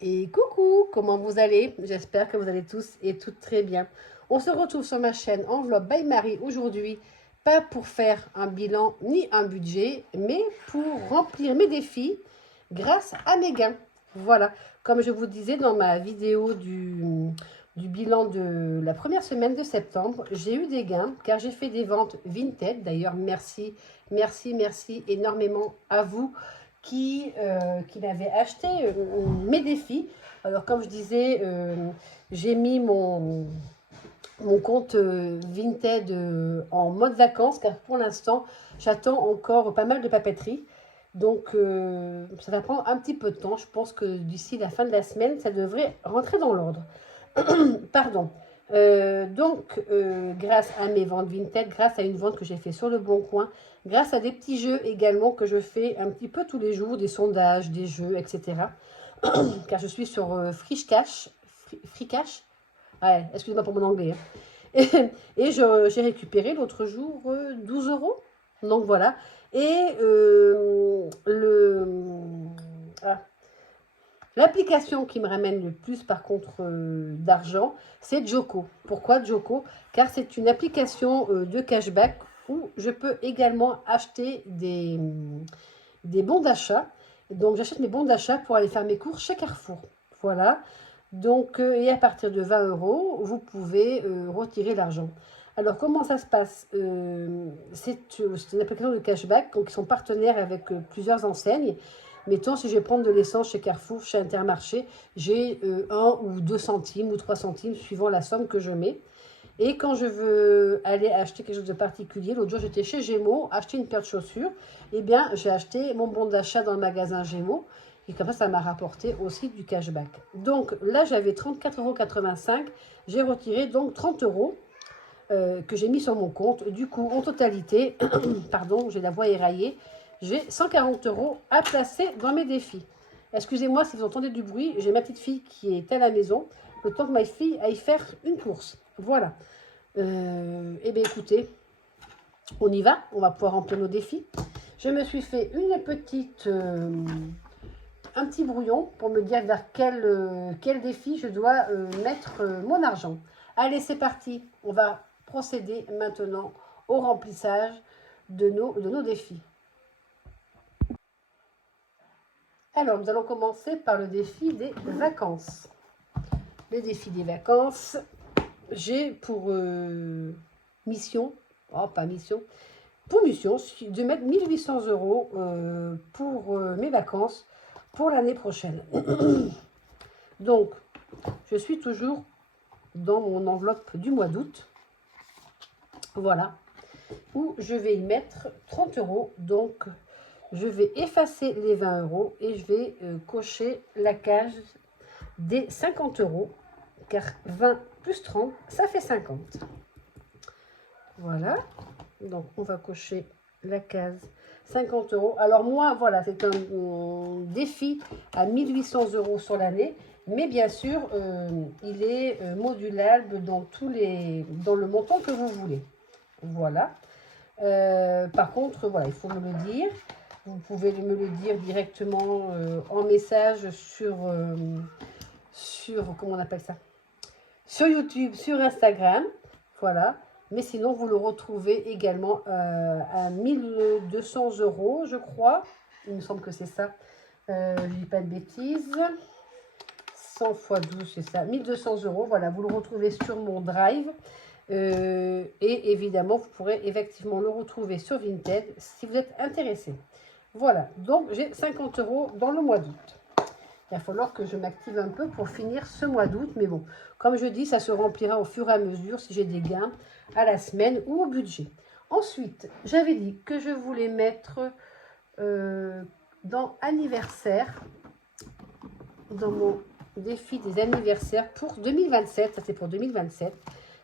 Et coucou, comment vous allez? J'espère que vous allez tous et toutes très bien. On se retrouve sur ma chaîne Enveloppe by Marie aujourd'hui, pas pour faire un bilan ni un budget, mais pour remplir mes défis grâce à mes gains. Voilà, comme je vous disais dans ma vidéo du bilan de la première semaine de septembre, j'ai eu des gains car j'ai fait des ventes Vinted. D'ailleurs, merci énormément à vous qui m'avait acheté mes défis. Alors, comme je disais, j'ai mis mon compte Vinted en mode vacances, car pour l'instant, j'attends encore pas mal de papeterie. Donc, ça va prendre un petit peu de temps. Je pense que d'ici la fin de la semaine, ça devrait rentrer dans l'ordre. Pardon. Grâce à mes ventes Vinted, grâce à une vente que j'ai fait sur le Bon Coin, grâce à des petits jeux également que je fais un petit peu tous les jours, des sondages, des jeux, etc. Car je suis sur Fricash. Fricash. Ouais, excusez-moi pour mon anglais. Hein. Et j'ai récupéré l'autre jour 12 euros. Donc voilà. Et l'application qui me ramène le plus, par contre, d'argent, c'est Joko. Pourquoi Joko? Car c'est une application de cashback où je peux également acheter des bons d'achat. Donc, j'achète mes bons d'achat pour aller faire mes courses chez Carrefour. Voilà. Donc, et à partir de 20 euros, vous pouvez retirer l'argent. Alors, comment ça se passe? C'est une application de cashback, donc ils sont partenaires avec plusieurs enseignes. Mettons, si je vais prendre de l'essence chez Carrefour, chez Intermarché, j'ai 1 ou 2 centimes ou 3 centimes suivant la somme que je mets. Et quand je veux aller acheter quelque chose de particulier, l'autre jour j'étais chez Gémeaux, acheter une paire de chaussures, eh bien j'ai acheté mon bon d'achat dans le magasin Gémeaux. Et comme ça m'a rapporté aussi du cashback. Donc là, j'avais 34,85 €. J'ai retiré donc 30 euros que j'ai mis sur mon compte. Du coup, en totalité, pardon, j'ai la voix éraillée, j'ai 140 euros à placer dans mes défis. Excusez-moi si vous entendez du bruit, j'ai ma petite fille qui est à la maison, le temps que ma fille aille faire une course. Voilà. Eh bien, écoutez, on y va, on va pouvoir remplir nos défis. Je me suis fait un petit brouillon pour me dire vers quel défi je dois mettre mon argent. Allez, c'est parti, on va procéder maintenant au remplissage de nos défis. Alors, nous allons commencer par le défi des vacances. Le défi des vacances, j'ai pour mission de mettre 1800 euros pour mes vacances pour l'année prochaine. Donc, je suis toujours dans mon enveloppe du mois d'août. Voilà. Où je vais y mettre 30 euros. Donc, je vais effacer les 20 euros et je vais cocher la case des 50 euros. Car 20 plus 30, ça fait 50. Voilà. Donc, on va cocher la case 50 euros. Alors, moi, voilà, c'est un défi à 1800 euros sur l'année. Mais bien sûr, il est modulable dans le montant que vous voulez. Voilà. Par contre, voilà, il faut me le dire. Vous pouvez me le dire directement en message comment on appelle ça? Sur YouTube, sur Instagram. Voilà. Mais sinon, vous le retrouvez également à 1200 euros, je crois. Il me semble que c'est ça. Je ne dis pas de bêtises. 100 x 12, c'est ça. 1200 euros. Voilà, vous le retrouvez sur mon Drive. Et évidemment, vous pourrez effectivement le retrouver sur Vinted si vous êtes intéressé. Voilà, donc j'ai 50 euros dans le mois d'août. Il va falloir que je m'active un peu pour finir ce mois d'août. Mais bon, comme je dis, ça se remplira au fur et à mesure si j'ai des gains à la semaine ou au budget. Ensuite, j'avais dit que je voulais mettre dans anniversaire, dans mon défi des anniversaires pour 2027. Ça, c'est pour 2027.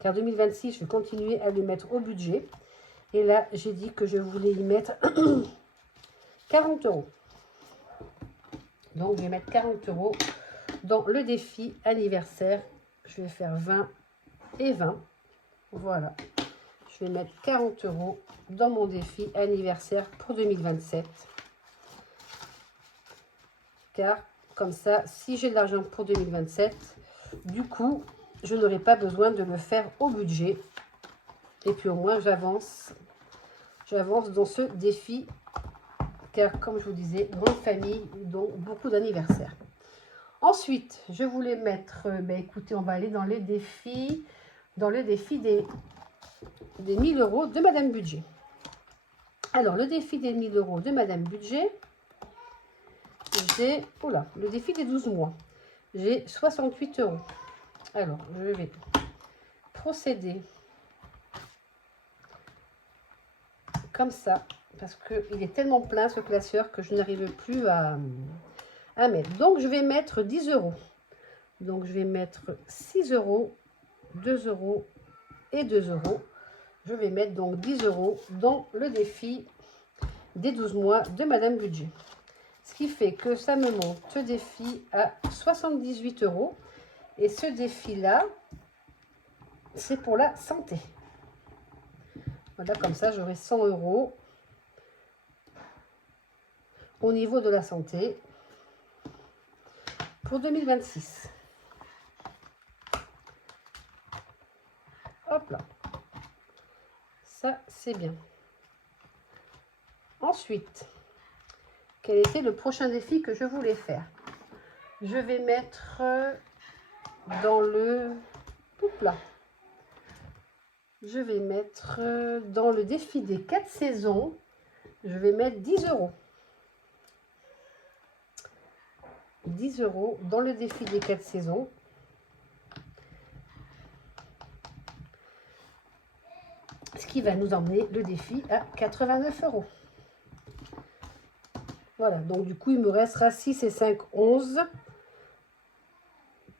Car 2026, je vais continuer à le mettre au budget. Et là, j'ai dit que je voulais y mettre 40 euros. Donc, je vais mettre 40 euros dans le défi anniversaire. Je vais faire 20 et 20. Voilà. Je vais mettre 40 euros dans mon défi anniversaire pour 2027. Car, Comme ça, si j'ai de l'argent pour 2027, du coup, je n'aurai pas besoin de le faire au budget. Et puis au moins, j'avance dans ce défi. Car comme je vous disais, grande famille, donc beaucoup d'anniversaires. Ensuite, je voulais mettre, écoutez, on va aller dans les défis des 1000 euros de Madame Budget. Alors, le défi des 1000 euros de Madame Budget, j'ai, le défi des 12 mois, j'ai 68 euros. Alors, je vais procéder comme ça, parce qu'il est tellement plein ce classeur que je n'arrive plus à mettre. Donc, je vais mettre 10 euros. Donc, je vais mettre 6 euros, 2 euros et 2 euros. Je vais mettre donc 10 euros dans le défi des 12 mois de Madame Budget. Ce qui fait que ça me monte ce défi à 78 euros. Et ce défi-là, c'est pour la santé. Voilà, comme ça, j'aurai 100 euros au niveau de la santé pour 2026. Hop là. Ça, c'est bien. Ensuite, quel était le prochain défi que je voulais faire? Je vais mettre dans le... Hop là. Je vais mettre dans le défi des 4 saisons, je vais mettre 10 euros. 10 euros dans le défi des 4 saisons. Ce qui va nous emmener le défi à 89 euros. Voilà, donc du coup, il me restera 6 et 5, 11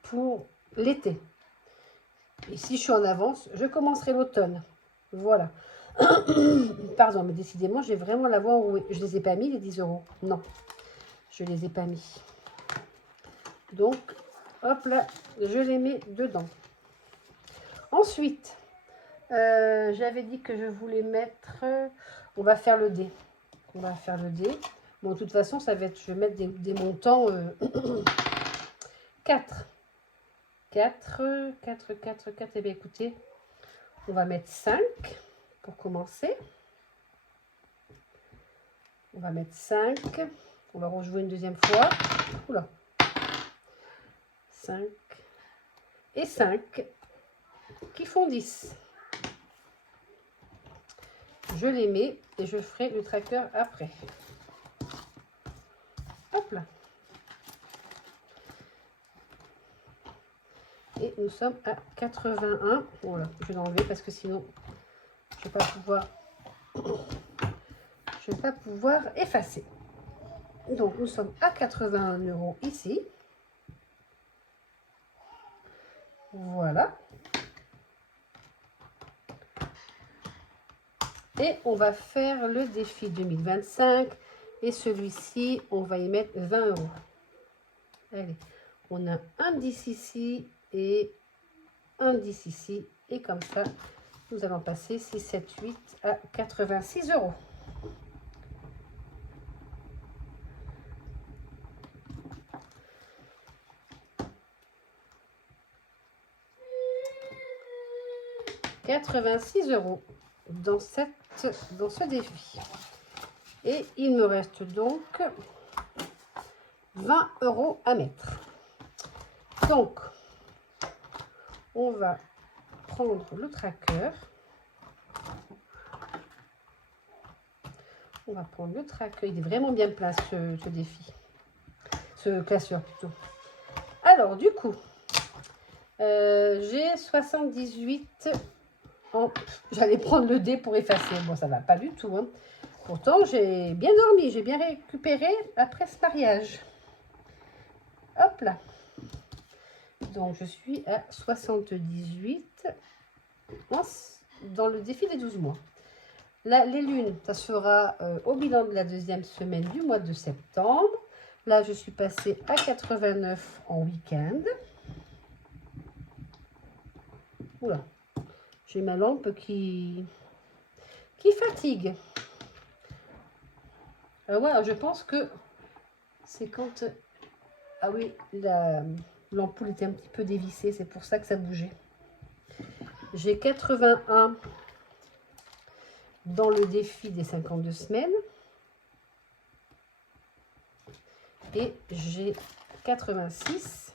pour l'été. Et si je suis en avance, je commencerai l'automne. Voilà. Pardon, mais décidément, j'ai vraiment la voix enrouée. Je ne les ai pas mis, les 10 euros. Non, je ne les ai pas mis. Donc, hop là, je les mets dedans. Ensuite, j'avais dit que je voulais mettre... on va faire le dé. On va faire le dé. Bon, de toute façon, ça va être... Je vais mettre des montants 4. 4. Eh bien, écoutez, on va mettre 5 pour commencer. On va mettre 5. On va rejouer une deuxième fois. Oula. 5 et 5 qui font 10. Je les mets et je ferai le tracker après. Hop là. Et nous sommes à 81. Voilà, je vais l'enlever parce que sinon je ne vais pas pouvoir effacer. Donc nous sommes à 81 euros ici. Voilà. Et on va faire le défi 2025. Et celui-ci, on va y mettre 20 euros. Allez, on a un 10 ici et un 10 ici. Et comme ça, nous allons passer 6, 7, 8 à 86 euros. €86 dans ce défi. Et il me reste donc 20 euros à mettre. Donc, on va prendre le tracker. On va prendre le tracker. Il est vraiment bien plein ce défi. Ce classeur plutôt. Alors, du coup, j'ai 78 en... J'allais prendre le dé pour effacer. Bon, ça va pas du tout. Hein. Pourtant, j'ai bien dormi. J'ai bien récupéré après ce mariage. Hop là. Donc, je suis à 78 dans le défi des 12 mois. Là, les lunes, ça sera au bilan de la deuxième semaine du mois de septembre. Là, je suis passée à 89 en week-end. Oula, j'ai ma lampe qui fatigue. Ouais, je pense que c'est quand Ah oui, l'ampoule était un petit peu dévissée, c'est pour ça que ça bougeait. J'ai 81 dans le défi des 52 semaines. Et j'ai 86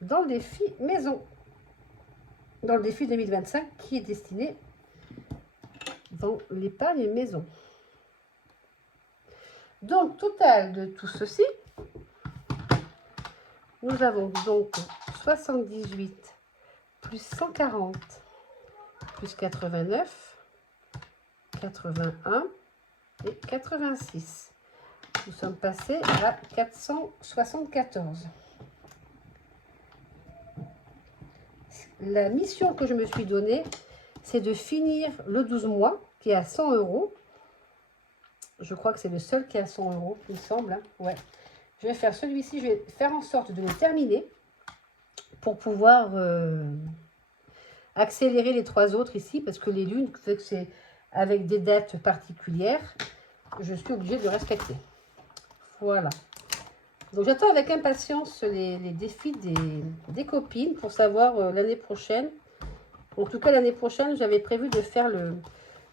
dans le défi maison. Dans le défi 2025 qui est destiné dans l'épargne maison. Donc, total de tout ceci, nous avons donc 78 plus 140 plus 89, 81 et 86. Nous sommes passés à 474. La mission que je me suis donnée, c'est de finir le 12 mois qui est à 100 €. Je crois que c'est le seul qui est à 100 €, il me semble. Hein. Ouais. Je vais faire celui-ci, je vais faire en sorte de le terminer pour pouvoir accélérer les 3 autres ici, parce que les lunes, fait que c'est avec des dates particulières, je suis obligée de respecter. Voilà. Donc j'attends avec impatience les défis des copines pour savoir l'année prochaine. En tout cas, l'année prochaine, j'avais prévu de faire le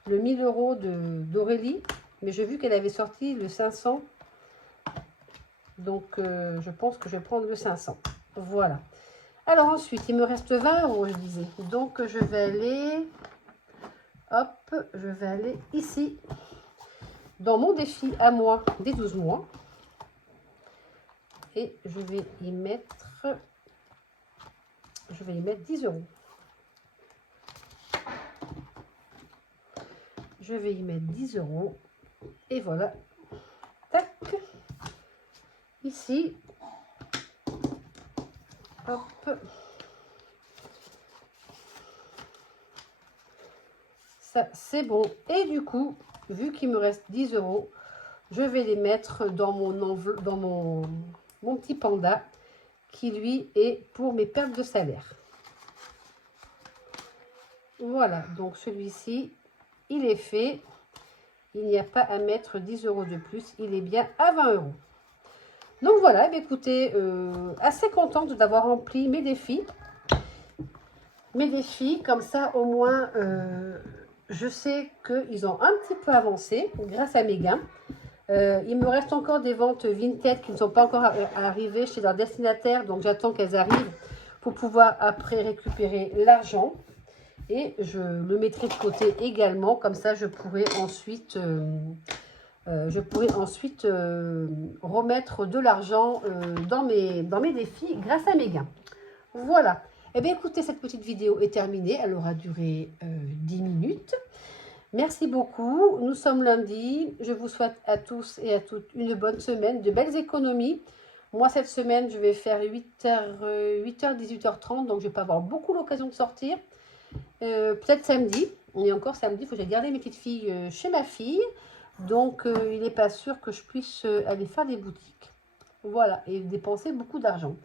1000 € d'Aurélie, mais j'ai vu qu'elle avait sorti le 500. Donc, je pense que je vais prendre le 500. Voilà. Alors ensuite, il me reste 20 €, je disais. Donc, je vais aller... Hop, je vais aller ici. Dans mon défi à moi des 12 mois. Et je vais y mettre... 10 €. Je vais y mettre 10 €. Et voilà. Tac. Ici. Hop. Ça, c'est bon. Et du coup, vu qu'il me reste 10 €, je vais les mettre dans mon petit panda qui, lui, est pour mes pertes de salaire. Voilà. Donc, celui-ci, il est fait. Il n'y a pas à mettre 10 € de plus. Il est bien à 20 €. Donc voilà, écoutez, assez contente d'avoir rempli mes défis. Mes défis, comme ça au moins, je sais qu'ils ont un petit peu avancé grâce à mes gains. Il me reste encore des ventes Vinted qui ne sont pas encore arrivées chez leurs destinataires. Donc j'attends qu'elles arrivent pour pouvoir après récupérer l'argent. Et je le mettrai de côté également, comme ça je pourrai ensuite... remettre de l'argent dans mes défis grâce à mes gains. Voilà. Eh bien, écoutez, cette petite vidéo est terminée. Elle aura duré 10 minutes. Merci beaucoup. Nous sommes lundi. Je vous souhaite à tous et à toutes une bonne semaine, de belles économies. Moi, cette semaine, je vais faire 8h, 18h30, donc je ne vais pas avoir beaucoup l'occasion de sortir. Peut-être samedi. Et encore samedi, il faut que j'aille garder mes petites filles chez ma fille. Donc, il n'est pas sûr que je puisse aller faire des boutiques. Voilà, et dépenser beaucoup d'argent.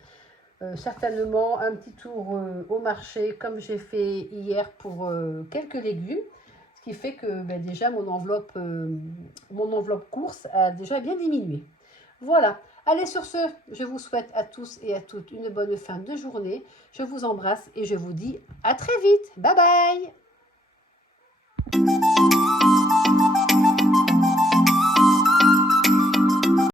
Certainement un petit tour au marché, comme j'ai fait hier pour quelques légumes. Ce qui fait que ben, déjà mon enveloppe course a déjà bien diminué. Voilà. Allez, sur ce, je vous souhaite à tous et à toutes une bonne fin de journée. Je vous embrasse et je vous dis à très vite. Bye bye!